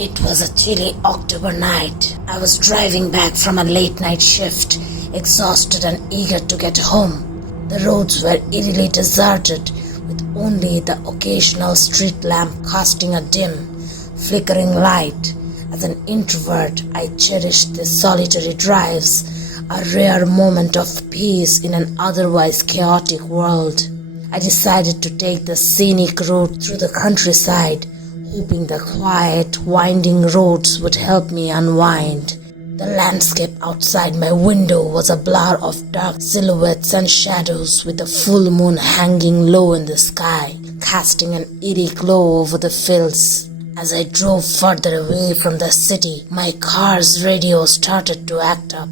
It was a chilly October night. I was driving back from a late-night shift, exhausted and eager to get home. The roads were eerily deserted, with only the occasional street lamp casting a dim, flickering light. As an introvert, I cherished these solitary drives, a rare moment of peace in an otherwise chaotic world. I decided to take the scenic route through the countryside, hoping the quiet, winding roads would help me unwind. The landscape outside my window was a blur of dark silhouettes and shadows, with the full moon hanging low in the sky, casting an eerie glow over the fields. As I drove further away from the city, my car's radio started to act up.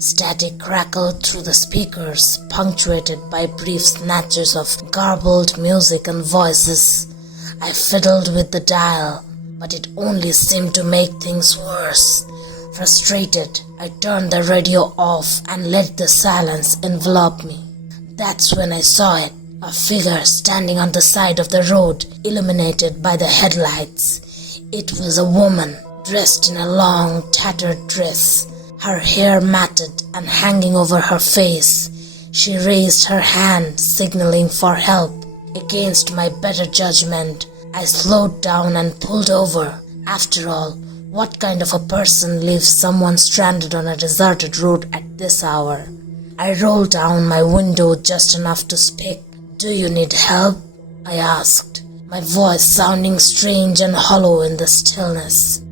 Static crackled through the speakers, punctuated by brief snatches of garbled music and voices. I fiddled with the dial, but it only seemed to make things worse. Frustrated, I turned the radio off and let the silence envelop me. That's when I saw it, a figure standing on the side of the road, illuminated by the headlights. It was a woman, dressed in a long, tattered dress, her hair matted and hanging over her face. She raised her hand, signaling for help. Against my better judgment, I slowed down and pulled over. After all, what kind of a person leaves someone stranded on a deserted road at this hour? I rolled down my window just enough to speak. "Do you need help?" I asked, my voice sounding strange and hollow in the stillness.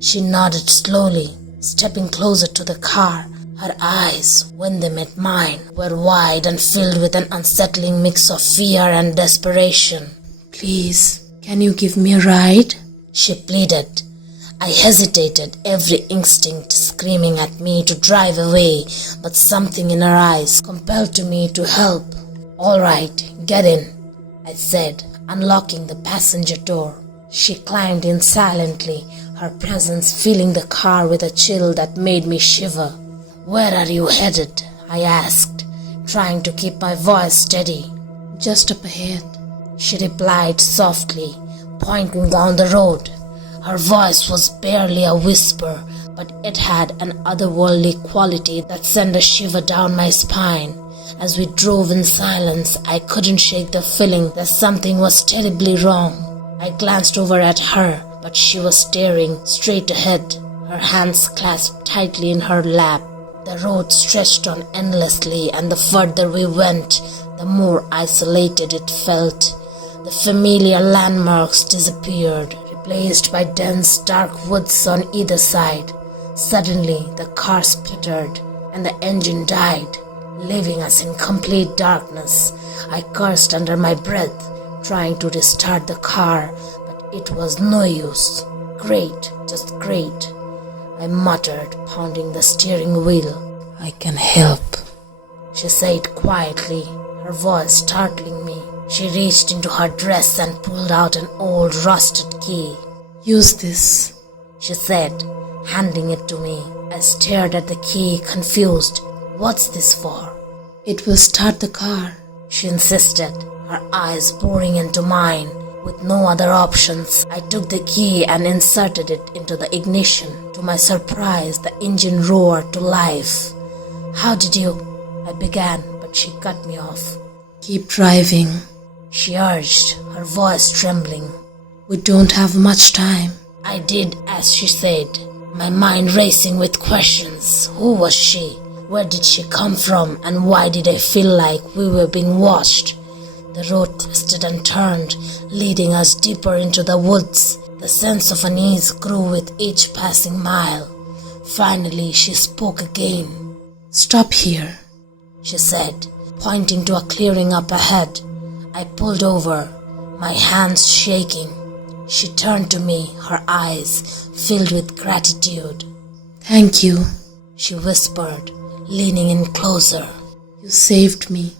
She nodded slowly, stepping closer to the car. Her eyes, when they met mine, were wide and filled with an unsettling mix of fear and desperation. "Please, can you give me a ride?" she pleaded. I hesitated, every instinct screaming at me to drive away, but something in her eyes compelled me to help. "All right, get in," I said, unlocking the passenger door. She climbed in silently, her presence filling the car with a chill that made me shiver. "Where are you headed?" I asked, trying to keep my voice steady. "Just up ahead," she replied softly, pointing down the road. Her voice was barely a whisper, but it had an otherworldly quality that sent a shiver down my spine. As we drove in silence, I couldn't shake the feeling that something was terribly wrong. I glanced over at her, but she was staring straight ahead, her hands clasped tightly in her lap. The road stretched on endlessly, and the further we went, the more isolated it felt. The familiar landmarks disappeared, replaced by dense, dark woods on either side. Suddenly, the car sputtered, and the engine died, leaving us in complete darkness. I cursed under my breath, trying to restart the car, but it was no use. "Great, just great," I muttered, pounding the steering wheel. "I can help," she said quietly, her voice startling me. She reached into her dress and pulled out an old rusted key. "Use this," she said, handing it to me. I stared at the key, confused. "What's this for?" "It will start the car," she insisted, her eyes boring into mine. With no other options, I took the key and inserted it into the ignition. To my surprise, the engine roared to life. "How did you—" I began, but she cut me off. "Keep driving," she urged, her voice trembling. "We don't have much time." I did as she said, my mind racing with questions. Who was she? Where did she come from? And why did I feel like we were being watched? The road twisted and turned, leading us deeper into the woods. The sense of unease grew with each passing mile. Finally, she spoke again. "Stop here," she said, pointing to a clearing up ahead. I pulled over, my hands shaking. She turned to me, her eyes filled with gratitude. "Thank you," she whispered, leaning in closer. "You saved me."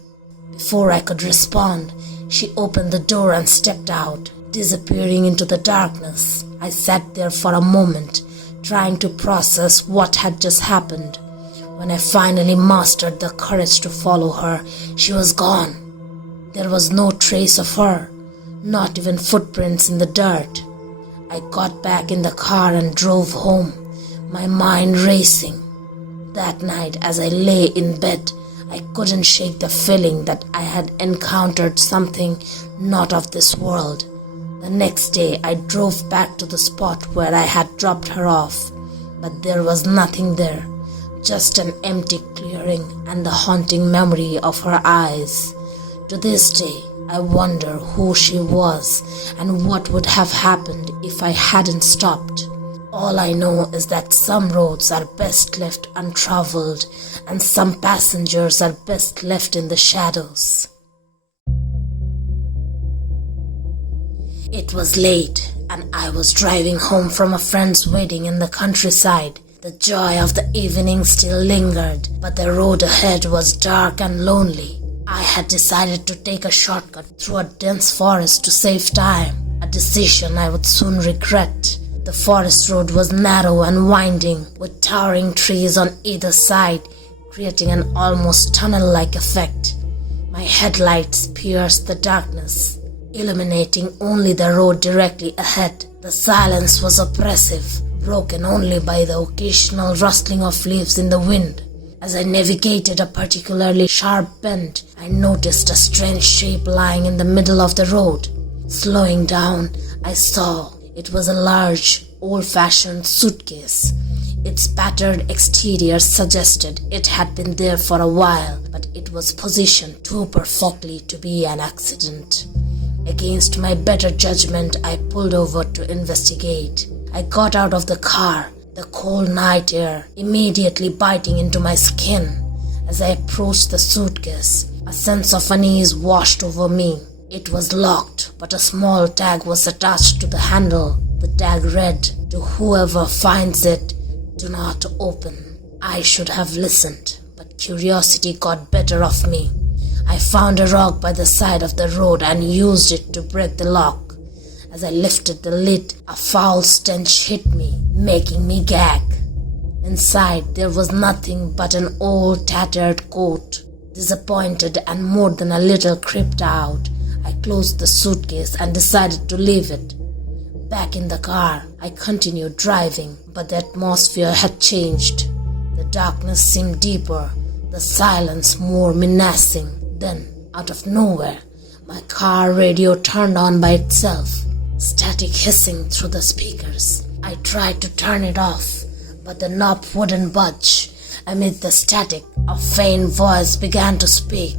Before I could respond, she opened the door and stepped out, disappearing into the darkness. I sat there for a moment, trying to process what had just happened. When I finally mustered the courage to follow her, she was gone. There was no trace of her, Not even footprints in the dirt. I got back in the car and drove home, my mind racing. That night, as I lay in bed, I couldn't shake the feeling that I had encountered something not of this world. The next day, I drove back to the spot where I had dropped her off, but there was nothing there, just an empty clearing and the haunting memory of her eyes. To this day, I wonder who she was and what would have happened if I hadn't stopped. All I know is that some roads are best left untraveled and some passengers are best left in the shadows. It was late and I was driving home from a friend's wedding in the countryside. The joy of the evening still lingered, but the road ahead was dark and lonely. I had decided to take a shortcut through a dense forest to save time, a decision I would soon regret. The forest road was narrow and winding, with towering trees on either side, creating an almost tunnel-like effect. My headlights pierced the darkness, illuminating only the road directly ahead. The silence was oppressive, broken only by the occasional rustling of leaves in the wind. As I navigated a particularly sharp bend, I noticed a strange shape lying in the middle of the road. Slowing down, I saw it was a large, old-fashioned suitcase. Its battered exterior suggested it had been there for a while, but it was positioned too perfectly to be an accident. Against my better judgment, I pulled over to investigate. I got out of the car, the cold night air immediately biting into my skin. As I approached the suitcase, a sense of unease washed over me. It was locked, but a small tag was attached to the handle. The tag read, "To whoever finds it, do not open." I should have listened, but curiosity got better of me. I found a rock by the side of the road and used it to break the lock. As I lifted the lid, a foul stench hit me, making me gag. Inside, there was nothing but an old tattered coat. Disappointed and more than a little creeped out, I closed the suitcase and decided to leave it. Back in the car, I continued driving, but the atmosphere had changed. The darkness seemed deeper, the silence more menacing. Then, out of nowhere, my car radio turned on by itself, static hissing through the speakers. I tried to turn it off, but the knob wouldn't budge. Amid the static, a faint voice began to speak.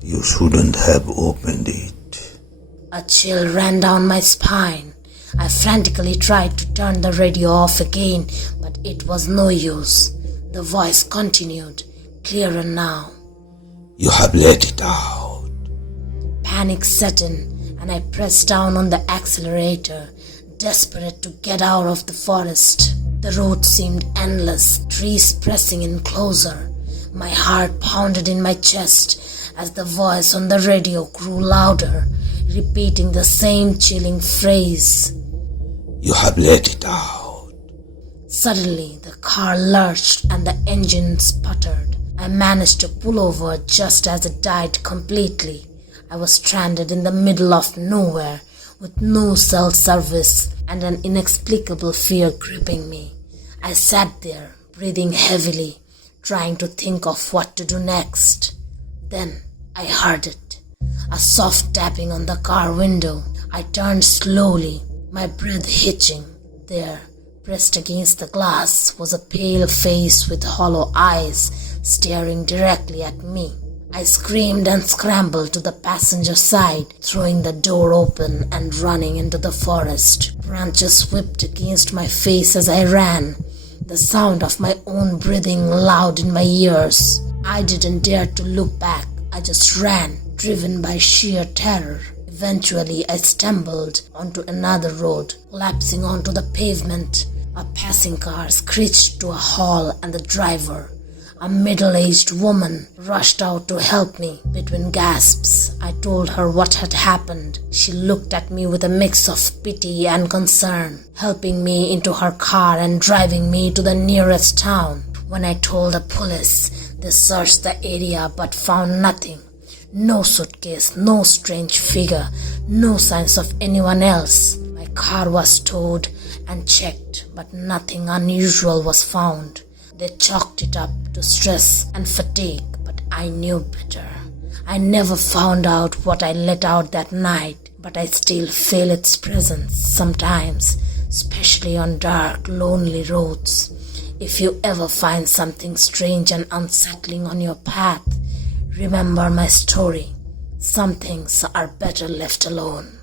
"You shouldn't have opened it." A chill ran down my spine. I frantically tried to turn the radio off again, but it was no use. The voice continued, clearer now. "You have let it out." Panic set in, and I pressed down on the accelerator, desperate to get out of the forest. The road seemed endless, trees pressing in closer. My heart pounded in my chest as the voice on the radio grew louder, repeating the same chilling phrase. "You have let it out." Suddenly, the car lurched and the engine sputtered. I managed to pull over just as it died completely. I was stranded in the middle of nowhere, with no cell service and an inexplicable fear gripping me. I sat there, breathing heavily, trying to think of what to do next. Then I heard it, a soft tapping on the car window. I turned slowly, my breath hitching. There, pressed against the glass, was a pale face with hollow eyes staring directly at me. I screamed and scrambled to the passenger side, throwing the door open and running into the forest. Branches whipped against my face as I ran, the sound of my own breathing loud in my ears. I didn't dare to look back. I just ran, driven by sheer terror. Eventually, I stumbled onto another road, collapsing onto the pavement. A passing car screeched to a halt, and the driver, a middle-aged woman, rushed out to help me. Between gasps, I told her what had happened. She looked at me with a mix of pity and concern, helping me into her car and driving me to the nearest town. When I told the police, they searched the area but found nothing. No suitcase, no strange figure, no signs of anyone else. My car was towed and checked, but nothing unusual was found. They chalked it up to stress and fatigue, but I knew better. I never found out what I let out that night, but I still feel its presence sometimes, especially on dark, lonely roads. If you ever find something strange and unsettling on your path, remember my story. Some things are better left alone.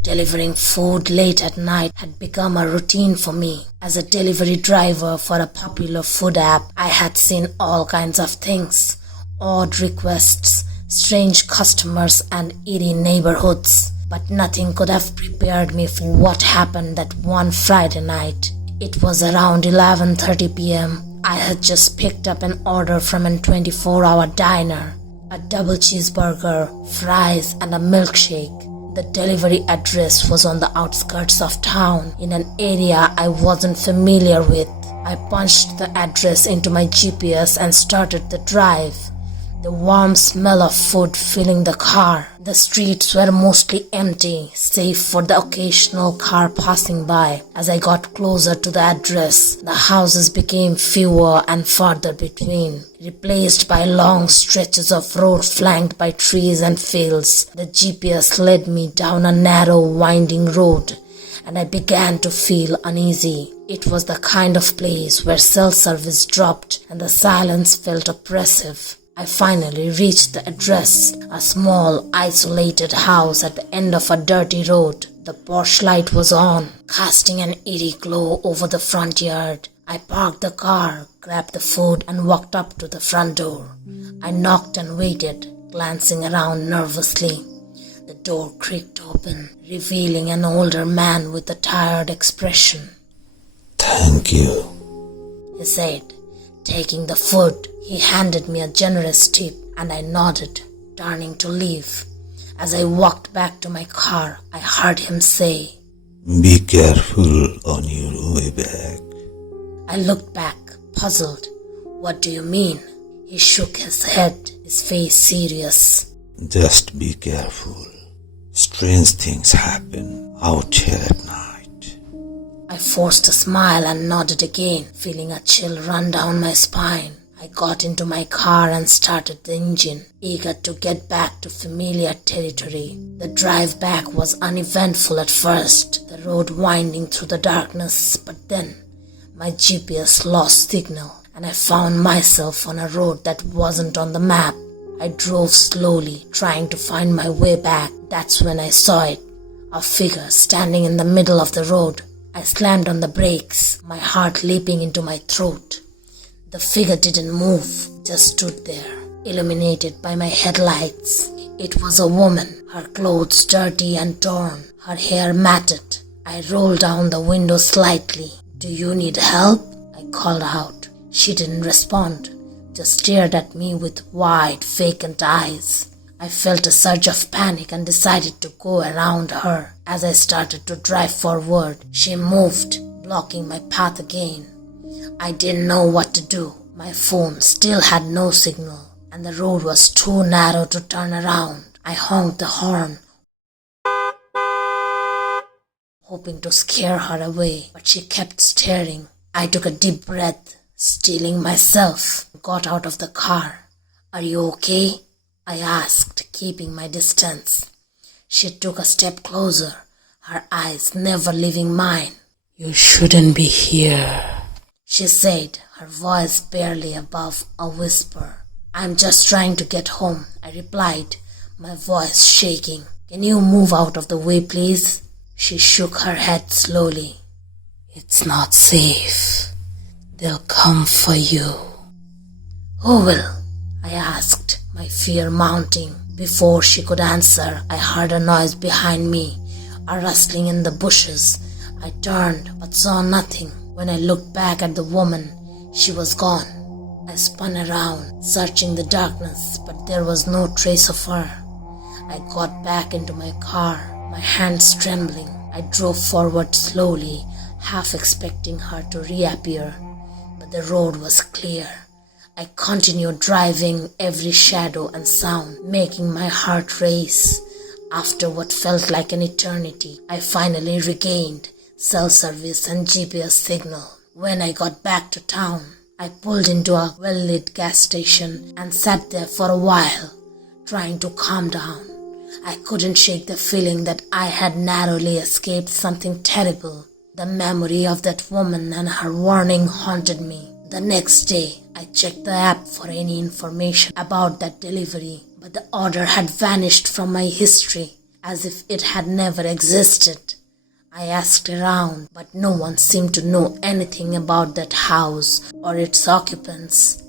Delivering food late at night had become a routine for me. As a delivery driver for a popular food app, I had seen all kinds of things. Odd requests, strange customers, and eerie neighborhoods. But nothing could have prepared me for what happened that one Friday night. It was around 11:30 p.m. I had just picked up an order from a 24-hour diner. A double cheeseburger, fries, and a milkshake. The delivery address was on the outskirts of town, in an area I wasn't familiar with. I punched the address into my GPS and started the drive. The warm smell of food filling the car. The streets were mostly empty, save for the occasional car passing by. As I got closer to the address, the houses became fewer and farther between, replaced by long stretches of road flanked by trees and fields. The GPS led me down a narrow, winding road, and I began to feel uneasy. It was the kind of place where cell service dropped and the silence felt oppressive. I finally reached the address, a small, isolated house at the end of a dirty road. The porch light was on, casting an eerie glow over the front yard. I parked the car, grabbed the food, and walked up to the front door. I knocked and waited, glancing around nervously. The door creaked open, revealing an older man with a tired expression. "Thank you," he said. Taking the food, he handed me a generous tip, and I nodded, turning to leave. As I walked back to my car, I heard him say, "Be careful on your way back." I looked back, puzzled. What do you mean? He shook his head, his face serious. "Just be careful. Strange things happen out here at night." I forced a smile and nodded again, feeling a chill run down my spine. I got into my car and started the engine, eager to get back to familiar territory. The drive back was uneventful at first, the road winding through the darkness, but then my GPS lost signal, and I found myself on a road that wasn't on the map. I drove slowly, trying to find my way back. That's when I saw it, a figure standing in the middle of the road. I slammed on the brakes, my heart leaping into my throat. The figure didn't move, just stood there, illuminated by my headlights. It was a woman, her clothes dirty and torn, her hair matted. I rolled down the window slightly. "Do you need help?" I called out. She didn't respond, just stared at me with wide, vacant eyes. I felt a surge of panic and decided to go around her. As I started to drive forward, she moved, blocking my path again. I didn't know what to do. My phone still had no signal, and the road was too narrow to turn around. I honked the horn, hoping to scare her away, but she kept staring. I took a deep breath, steeling myself, got out of the car. "Are you okay?" I asked, keeping my distance. She took a step closer, her eyes never leaving mine. "You shouldn't be here," she said, her voice barely above a whisper. "I'm just trying to get home," I replied, my voice shaking. "Can you move out of the way, please?" She shook her head slowly. "It's not safe. They'll come for you." "Who will?" I asked, my fear mounting. Before she could answer, I heard a noise behind me, a rustling in the bushes. I turned but saw nothing. When I looked back at the woman, she was gone. I spun around, searching the darkness, but there was no trace of her. I got back into my car, my hands trembling. I drove forward slowly, half expecting her to reappear, but the road was clear. I continued driving, every shadow and sound making my heart race. After what felt like an eternity, I finally regained cell service and GPS signal. When I got back to town, I pulled into a well-lit gas station and sat there for a while, trying to calm down. I couldn't shake the feeling that I had narrowly escaped something terrible. The memory of that woman and her warning haunted me. The next day, I checked the app for any information about that delivery, but the order had vanished from my history as if it had never existed. I asked around, but no one seemed to know anything about that house or its occupants.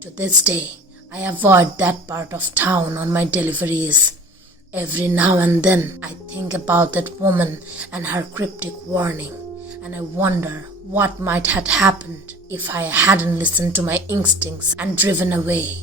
To this day, I avoid that part of town on my deliveries. Every now and then, I think about that woman and her cryptic warning, and I wonder what might have happened if I hadn't listened to my instincts and driven away.